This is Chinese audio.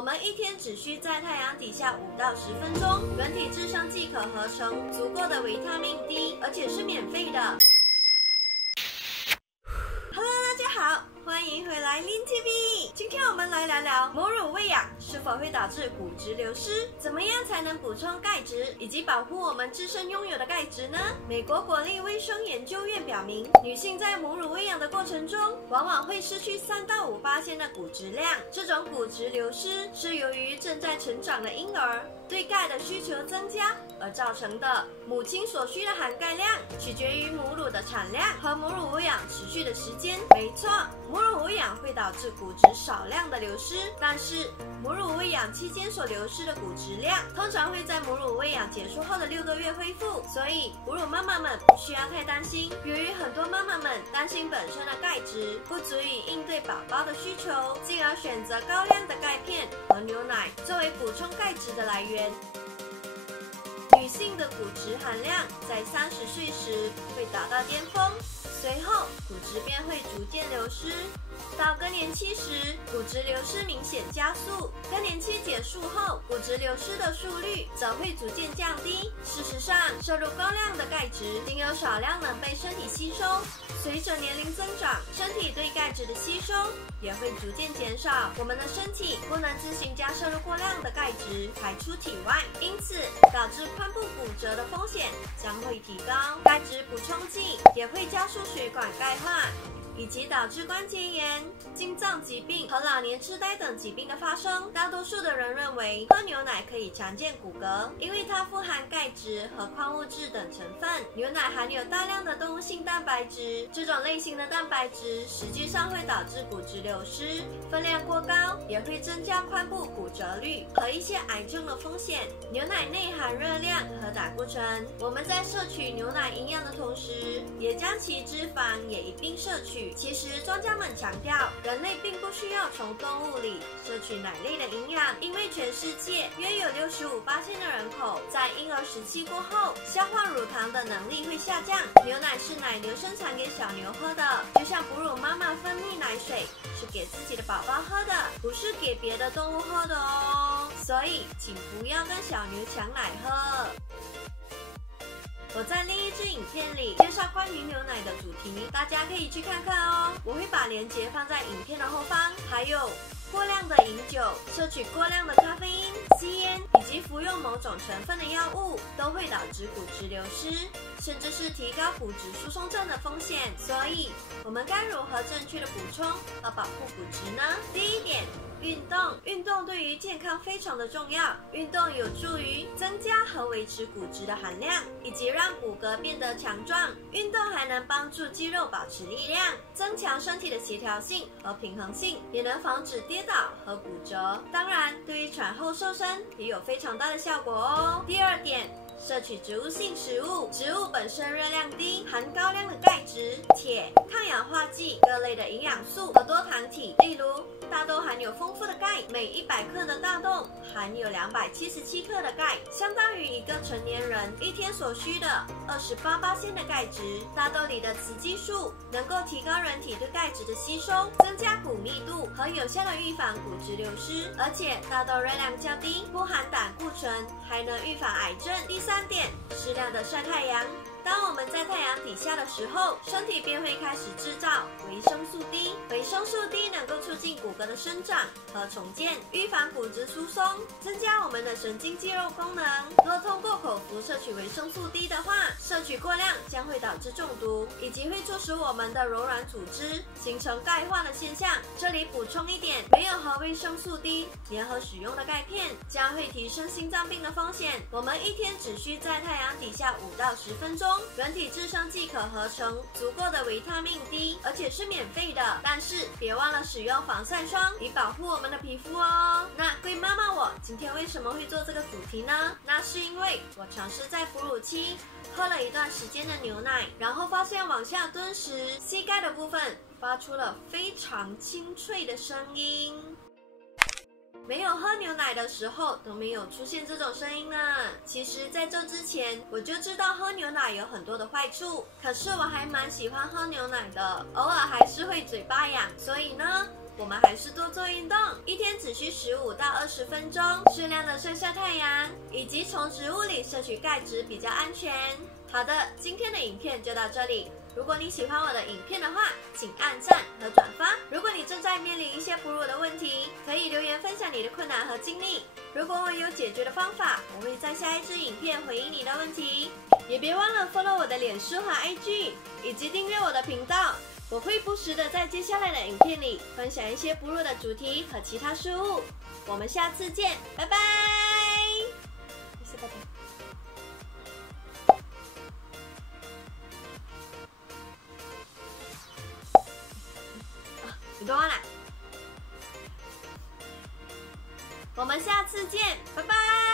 我们一天只需在太阳底下5到10分钟，人体自身即可合成足够的维他命 D， 而且是免费的。Hello， 大家好，欢迎回来 Lin TV。今天我们来聊聊母乳喂养是否会导致骨质流失，怎么样才能补充钙质，以及保护我们自身拥有的钙质呢？美国国立卫生研究院表明，女性在母乳喂养的过程中，往往会失去3到5%的骨质量。这种骨质流失是由于正在成长的婴儿对钙的需求增加而造成的。母亲所需的含钙量取决于母乳的产量和母乳喂养持续的时间。没错，母乳喂养会导致骨质少量的流失，但是母乳喂养期间所流失的骨质量通常会在母乳喂养结束后的6个月恢复，所以哺乳妈妈们不需要太担心。由于很多妈妈们担心本身的钙质不足以应对宝宝的需求，进而选择高量的钙片和牛奶作为补充钙质的来源。女性的骨质含量在30岁时会达到巅峰，随后骨质便会逐渐流失。到更年期时，骨质流失明显加速，更年期结束后，骨质流失的速率则会逐渐降低。事实上，摄入高量的钙质仅有少量能被身体吸收，随着年龄增长，身体对钙质的吸收也会逐渐减少，我们的身体不能自行将摄入过量的钙质排出体外，因此导致髋部骨折的风险将会提高。钙质补充剂也会加速血管钙化，以及导致关节炎、心脏疾病和老年痴呆等疾病的发生。大多数的人认为喝牛奶可以强健骨骼，因为它富含钙质和矿物质等成分。牛奶含有大量的动物性蛋白质，这种类型的蛋白质实际上会导致骨质流失，分量过高也会增加髋部骨折率和一些癌症的风险。牛奶内含热量和胆固醇，我们在摄取牛奶营养的同时，也将其脂肪也一并摄取。其实专家们强调，人类并不需要从动物里摄取奶类的营养，因为全世界约有65%的人口在婴儿时期过后，消化乳糖的能力会下降。牛奶是奶牛生产给小牛喝的，就像哺乳妈妈分泌奶水是给自己的宝宝喝的，不是给别的动物喝的哦。所以请不要跟小牛抢奶喝。我在另一支影片里介绍关于牛奶的主题，大家可以去看看哦。我会把链接放在影片的后方。还有过量的饮酒、摄取过量的咖啡因、吸烟以及服用某种成分的药物，都会导致骨质流失，甚至是提高骨质疏松症的风险。所以，我们该如何正确的补充和保护骨质呢？第一点，运动对于健康非常的重要。运动有助于增加和维持骨质的含量，以及让骨骼变得强壮。运动还能帮助肌肉保持力量，增强身体的协调性和平衡性，也能防止跌倒和骨折。当然，对于产后瘦身也有非常大的效果哦。第二点，摄取植物性食物，植物本身热量低，含高量的钙质、铁、抗氧化剂、各类的营养素和多糖体，例如大豆含有丰富的钙，每100克的大豆含有277克的钙，相当于一个成年人一天所需的28%的钙质。大豆里的雌激素能够提高人体对钙质的吸收，增加骨密度和有效的预防骨质流失。而且大豆热量较低，不含胆固醇，还能预防癌症。第三点，适量的晒太阳。当我们在太阳底下的时候，身体便会开始制造维生素 D。维生素 D 能够促进骨骼的生长和重建，预防骨质疏松，增加我们的神经肌肉功能。若通过口服摄取维生素 D 的话，摄取过量将会导致中毒，以及会促使我们的柔软组织形成钙化的现象。这里补充一点，没有和维生素 D 联合使用的钙片将会提升心脏病的风险。我们一天只需在太阳底下5到10分钟，人体自身即可合成足够的维他命 D， 而且是免费的。但是别忘了使用防晒霜以保护我们的皮肤哦。那贵妈妈我今天为什么会做这个主题呢？那是因为我尝试在哺乳期喝了一段时间的牛奶，然后发现往下蹲时，膝盖的部分发出了非常清脆的声音。没有喝牛奶的时候都没有出现这种声音呢。其实在这之前我就知道喝牛奶有很多的坏处，可是我还蛮喜欢喝牛奶的，偶尔还是会嘴巴痒，所以呢我们还是多做运动，一天只需15到20分钟，适量的晒晒太阳，以及从植物里摄取钙质比较安全。好的，今天的影片就到这里。如果你喜欢我的影片的话，请按赞和转发。如果你正在面临一些哺乳的问题，可以留言分享你的困难和经历。如果我有解决的方法，我会在下一支影片回应你的问题。也别忘了 follow 我的脸书和 IG， 以及订阅我的频道。我会不时的在接下来的影片里分享一些哺乳的主题和其他事物。我们下次见，拜拜。拜拜。你多啦，我们下次见，拜拜。